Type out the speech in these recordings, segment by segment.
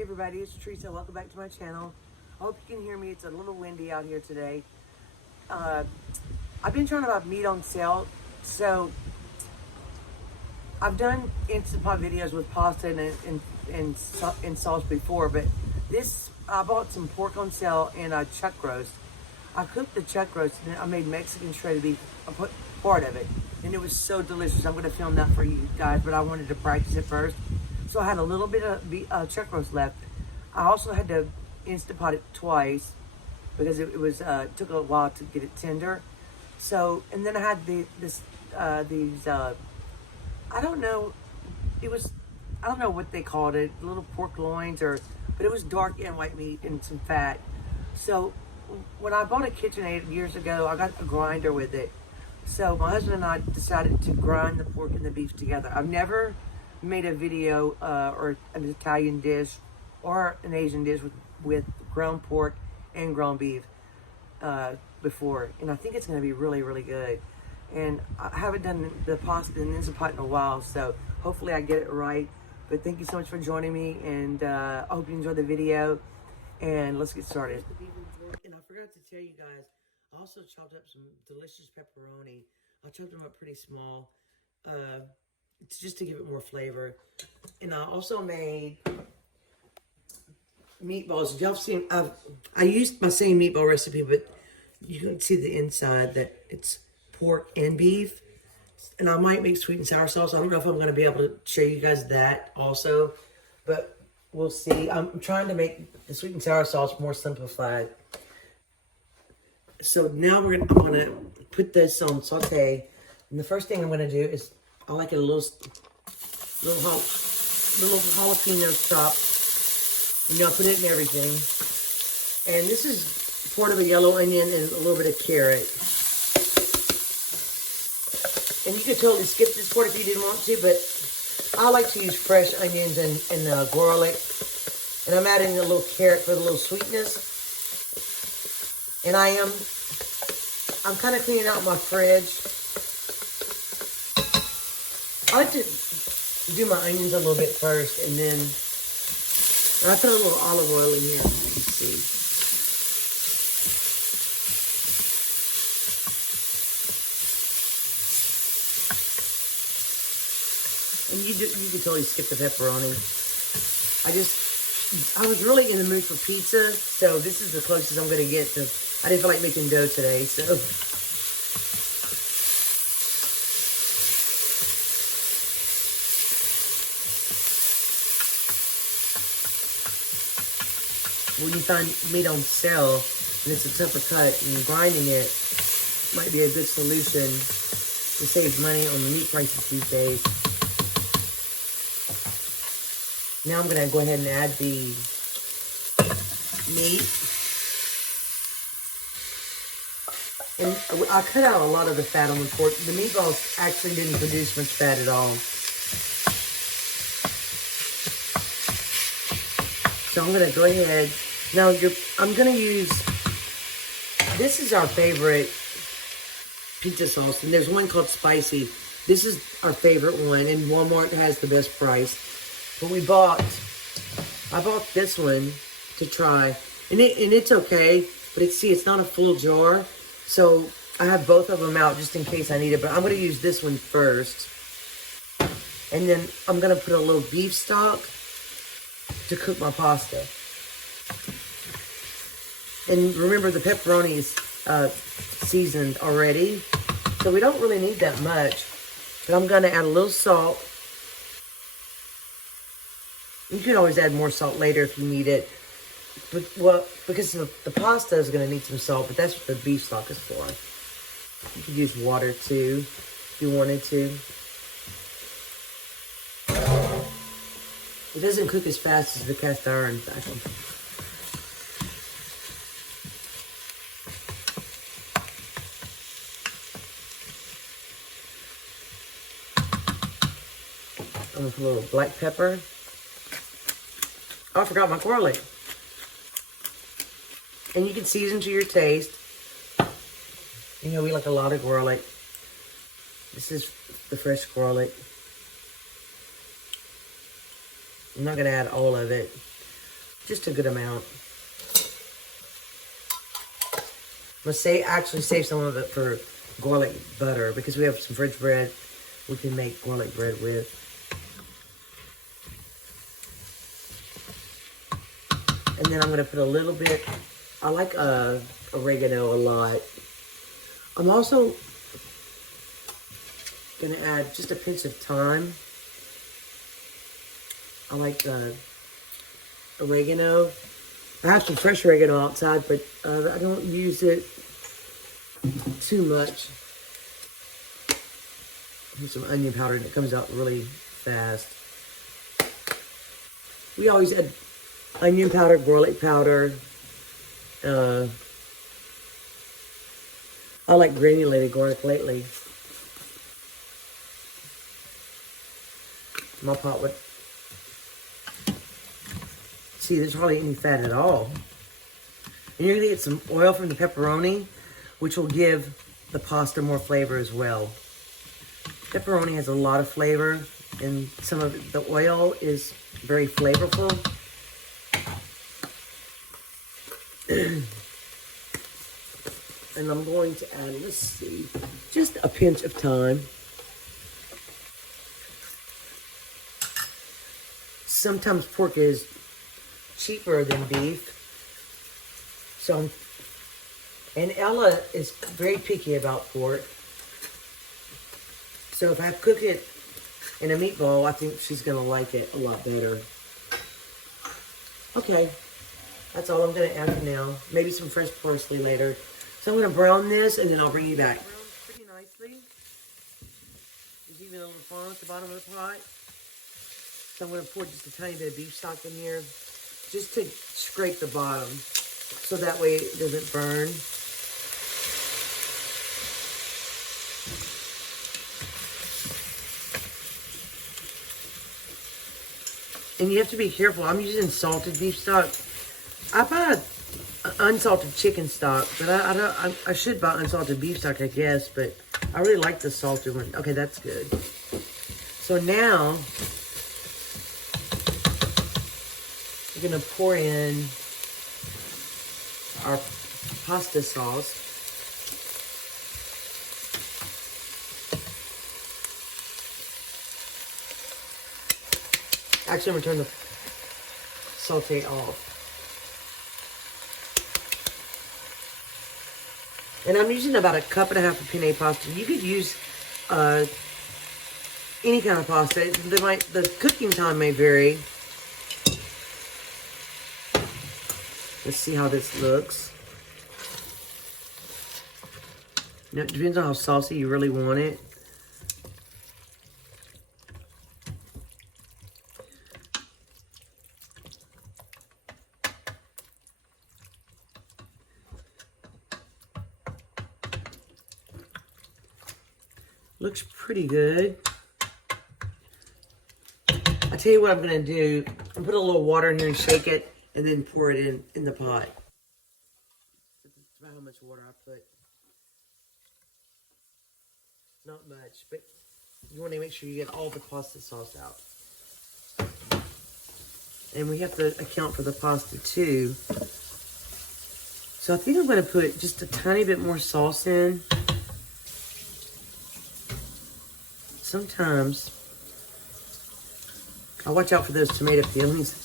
Hey everybody, it's Tressa. Welcome back to my channel. I hope you can hear me. It's a little windy out here today. I've been trying to buy meat on sale. So I've done Instant Pot videos with pasta and sauce before, but I bought some pork on sale and a chuck roast. I cooked the chuck roast and I made Mexican shredded beef. I put part of it and it was so delicious. I'm going to film that for you guys, but I wanted to practice it first. So I had a little bit of chuck roast left. I also had to Instant Pot it twice because it took a while to get it tender. So, and then I had these I don't know, I don't know what they called it, little pork loins but it was dark and white meat and some fat. So when I bought a KitchenAid years ago, I got a grinder with it. So my husband and I decided to grind the pork and the beef together. I've never made a video or an Italian dish or an Asian dish with ground pork and ground beef before, and I think it's going to be really, really good. And I haven't done the pasta and Instant Pot in a while, so hopefully I get it right. But thank you so much for joining me, and I hope you enjoyed the video. And let's get started. And I forgot to tell you guys, I also chopped up some delicious pepperoni. I chopped them up pretty small. It's just to give it more flavor. And I also made meatballs. Y'all seen? I used my same meatball recipe, but you can see the inside that it's pork and beef. And I might make sweet and sour sauce. I don't know if I'm going to be able to show you guys that also, but we'll see. I'm trying to make the sweet and sour sauce more simplified. So now I'm gonna put this on saute, and the first thing I'm gonna do is I like it a little jalapeno chopped. And I'll put it in everything. And this is part of a yellow onion and a little bit of carrot. And you could totally skip this part if you didn't want to, but I like to use fresh onions and garlic. And I'm adding a little carrot for the little sweetness. And I'm kind of cleaning out my fridge. I like to do my onions a little bit first, and then I put a little olive oil in here. You can see. And you can totally skip the pepperoni. I was really in the mood for pizza, so this is the closest I'm going to get to. I didn't feel like making dough today, so. When you find meat on sale and it's a tougher cut, and grinding it might be a good solution to save money on the meat prices these days. Now I'm going to go ahead and add the meat. And I cut out a lot of the fat on the pork. The meatballs actually didn't produce much fat at all. So I'm going to go ahead. Now I'm going to use, this is our favorite pizza sauce. And there's one called Spicy. This is our favorite one. And Walmart has the best price. But I bought this one to try. And it's okay. But it's not a full jar. So I have both of them out just in case I need it. But I'm going to use this one first. And then I'm going to put a little beef stock to cook my pasta. And remember, the pepperoni is seasoned already. So we don't really need that much. But I'm going to add a little salt. You can always add more salt later if you need it. But, well, because the pasta is going to need some salt, but that's what the beef stock is for. You could use water too, if you wanted to. It doesn't cook as fast as the cast iron fashion. I'm going to put a little black pepper. Oh, I forgot my garlic. And you can season to your taste. You know, we like a lot of garlic. This is the fresh garlic. I'm not going to add all of it. Just a good amount. I'm going to actually save some of it for garlic butter because we have some French bread we can make garlic bread with. And then I'm going to put a little bit, I like oregano a lot. I'm also going to add just a pinch of thyme. I like oregano. I have some fresh oregano outside, but I don't use it too much. Here's some onion powder, and it comes out really fast. We always add onion powder, garlic powder. I like granulated garlic lately. My pot would... See, there's hardly any fat at all. And you're going to get some oil from the pepperoni, which will give the pasta more flavor as well. Pepperoni has a lot of flavor, and some of the oil is very flavorful. And I'm going to add, let's see, just a pinch of thyme. Sometimes pork is cheaper than beef. So, and Ella is very picky about pork. So if I cook it in a meatball, I think she's gonna like it a lot better. Okay, that's all I'm gonna add for now. Maybe some fresh parsley later. So I'm gonna brown this and then I'll bring you back. Browns pretty nicely. There's even a little fond at the bottom of the pot. So I'm gonna pour just a tiny bit of beef stock in here, just to scrape the bottom, so that way it doesn't burn. And you have to be careful. I'm using salted beef stock. I buy unsalted chicken stock, but I should buy unsalted beef stock, I guess, but I really like the salted one. Okay, that's good. So now, we're gonna pour in our pasta sauce. Actually, I'm gonna turn the saute off. And I'm using about 1.5 cups of penne pasta. You could use any kind of pasta. The cooking time may vary. Let's see how this looks. Now, it depends on how saucy you really want it. Looks pretty good. I'll tell you what I'm going to do. I'll put a little water in here and shake it, and then pour it in the pot. That's about how much water I put. Not much, but you want to make sure you get all the pasta sauce out. And we have to account for the pasta too. So I think I'm going to put just a tiny bit more sauce in. Sometimes I watch out for those tomato peelings.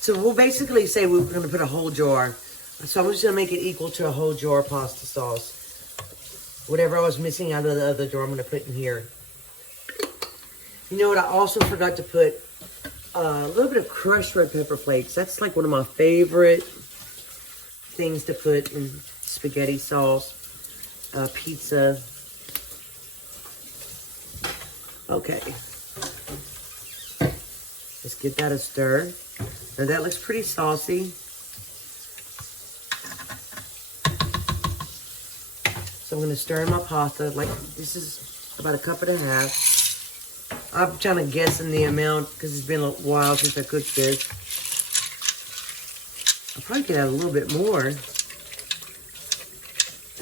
So we'll basically say we're going to put a whole jar. So I'm just going to make it equal to a whole jar of pasta sauce. Whatever I was missing out of the other jar, I'm going to put in here. You know what? I also forgot to put a little bit of crushed red pepper flakes. That's like one of my favorite things to put in spaghetti sauce, pizza. Okay. Let's get that a stir. Now that looks pretty saucy. So I'm going to stir in my pasta. Like, this is about 1.5 cups. I'm trying to guess in the amount because it's been a while since I cooked this. I probably could add a little bit more,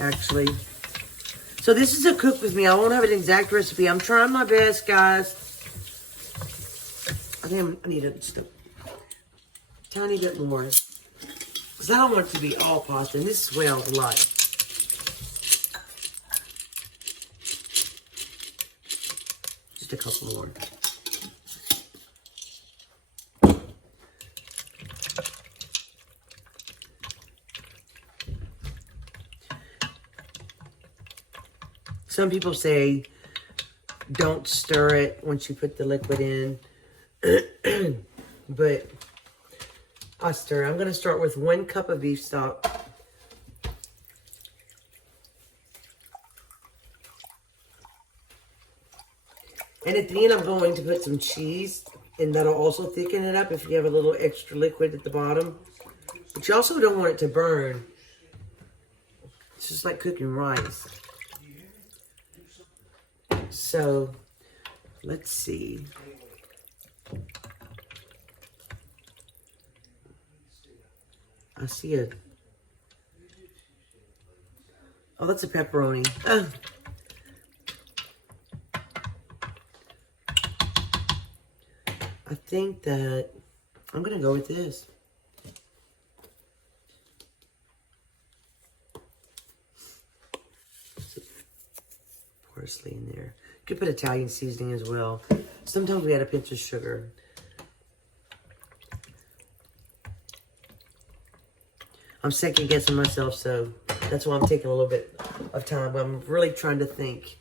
actually. So this is a cook with me. I won't have an exact recipe. I'm trying my best, guys. I think I need to Tiny bit more. Because I don't want it to be all pasta, and this smells light. Just a couple more. Some people say don't stir it once you put the liquid in, but I stir. I'm going to start with 1 cup of beef stock. And at the end, I'm going to put some cheese, and that'll also thicken it up if you have a little extra liquid at the bottom. But you also don't want it to burn. It's just like cooking rice. So, let's see. I see it. Oh, that's a pepperoni. I think that I'm going to go with this. Parsley in there. You could put Italian seasoning as well. Sometimes we add a pinch of sugar. I'm second guessing myself, so that's why I'm taking a little bit of time. I'm really trying to think.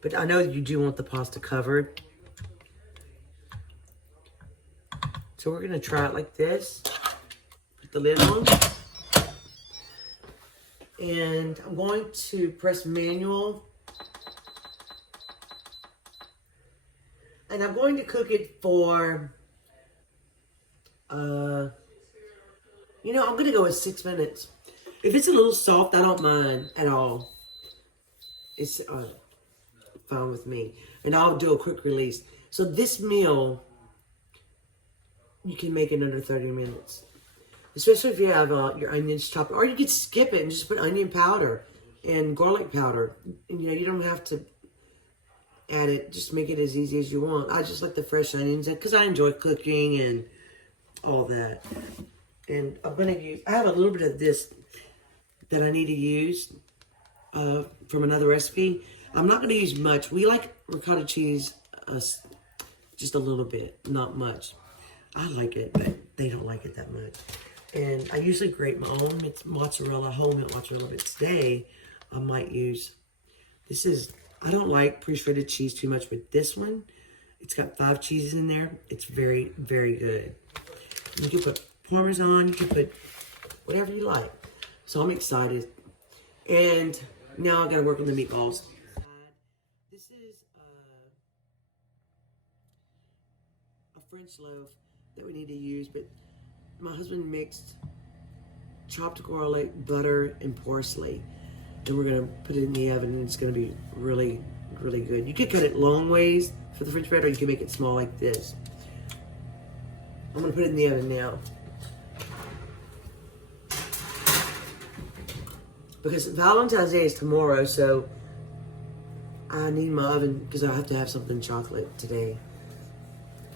But I know you do want the pasta covered. So we're going to try it like this. Put the lid on. And I'm going to press manual. And I'm going to cook it for, you know, I'm going to go with 6 minutes. If it's a little soft, I don't mind at all. It's fine with me. And I'll do a quick release. So this meal, you can make it under 30 minutes. Especially if you have your onions chopped. Or you could skip it and just put onion powder and garlic powder. And, you know, you don't have to add it. Just make it as easy as you want. I just like the fresh onions because I enjoy cooking and all that. And I'm going to use, I have a little bit of this that I need to use from another recipe. I'm not going to use much. We like ricotta cheese just a little bit, not much. I like it, but they don't like it that much. And I usually grate my own mozzarella, whole milk mozzarella, but today I might use, this is, I don't like pre-shredded cheese too much, but this one, it's got 5 cheeses in there. It's very, very good. You can put Parmesan, you can put whatever you like. So I'm excited. And now I gotta work on the meatballs. This is a French loaf that we need to use, but my husband mixed chopped garlic, butter, and parsley. And we're gonna put it in the oven, and it's gonna be really, really good. You could cut it long ways for the French bread, or you can make it small like this. I'm gonna put it in the oven now. Because Valentine's Day is tomorrow, so I need my oven because I have to have something chocolate today.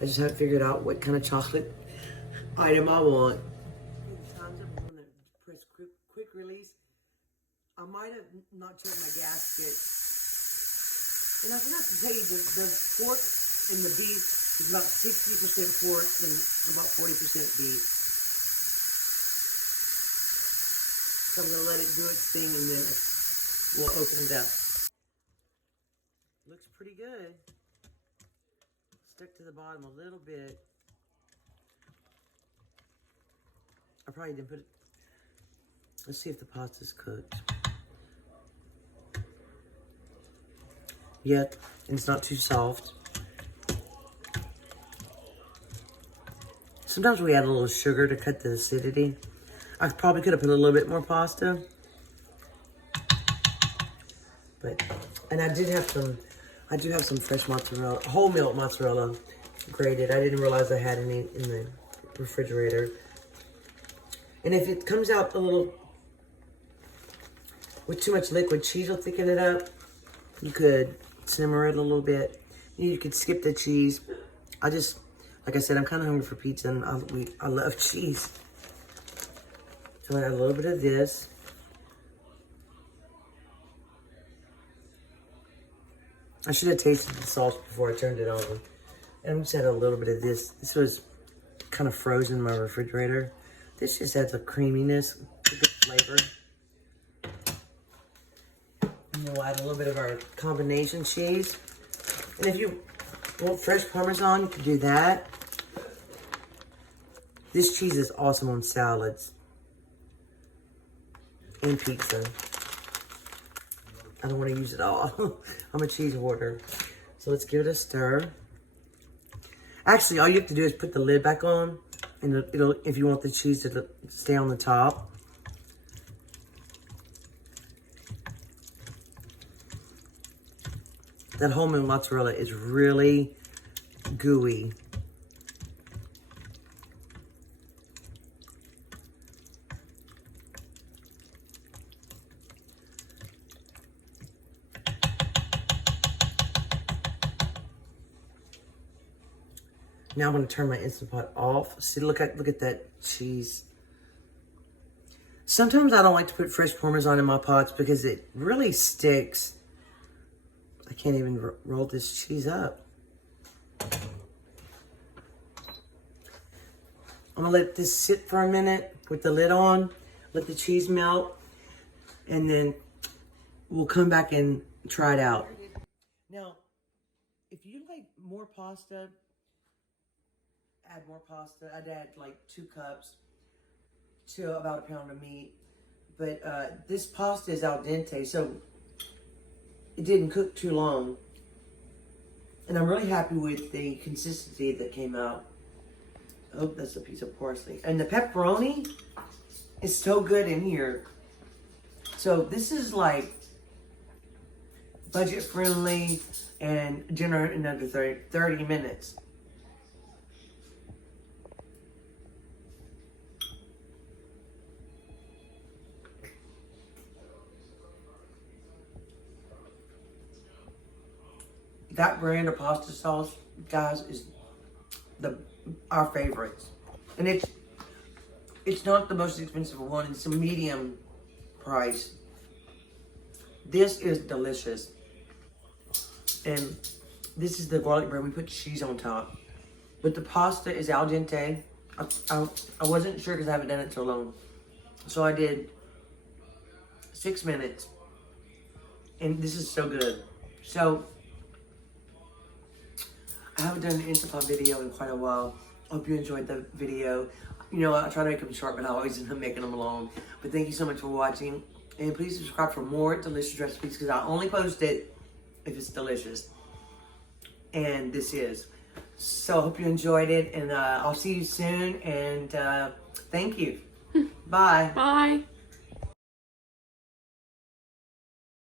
I just haven't figured out what kind of chocolate item I want. Times up, I'm gonna press quick release. I might have not checked my gasket. And I forgot to tell you, the pork and the beef is about 60% pork and about 40% beef. So I'm going to let it do its thing, and then we'll open it up. Looks pretty good. Stuck to the bottom a little bit. I probably didn't put it. Let's see if the pasta's cooked. Yep, and it's not too soft. Sometimes we add a little sugar to cut the acidity. I probably could have put a little bit more pasta. But, and I do have some fresh mozzarella, whole milk mozzarella grated. I didn't realize I had any in the refrigerator. And if it comes out a little, with too much liquid, cheese will thicken it up. You could simmer it a little bit. You could skip the cheese. I Like I said, I'm kind of hungry for pizza, and I love cheese. So I add a little bit of this. I should have tasted the sauce before I turned it on. And I'm just add a little bit of this. This was kind of frozen in my refrigerator. This just adds a creaminess, a good flavor. And we'll add a little bit of our combination cheese. And if you want fresh Parmesan, you can do that. This cheese is awesome on salads and pizza. I don't want to use it all. I'm a cheese hoarder. So let's give it a stir. Actually, all you have to do is put the lid back on, and it'll if you want the cheese to stay on the top. That whole mozzarella is really gooey. Now I'm going to turn my Instant Pot off. See, look at that cheese. Sometimes I don't like to put fresh Parmesan in my pots because it really sticks. I can't even roll this cheese up. I'm going to let this sit for a minute with the lid on. Let the cheese melt. And then we'll come back and try it out. Now, if you like more pasta, add more pasta. I'd add like 2 cups to about a pound of meat. But this pasta is al dente, so it didn't cook too long. And I'm really happy with the consistency that came out. Oh, that's a piece of parsley. And the pepperoni is so good in here. So this is like budget friendly and dinner in under 30 minutes. That brand of pasta sauce, guys, is our favorites. And it's not the most expensive one. It's a medium price. This is delicious. And this is the garlic bread. We put cheese on top. But the pasta is al dente. I wasn't sure because I haven't done it so long. So I did 6 minutes. And this is so good. So I haven't done an Instant Pot video in quite a while. Hope you enjoyed the video. You know, I try to make them short, but I always end up making them long. But thank you so much for watching. And please subscribe for more delicious recipes because I only post it if it's delicious. And this is. So I hope you enjoyed it. And I'll see you soon. And thank you. Bye. Bye.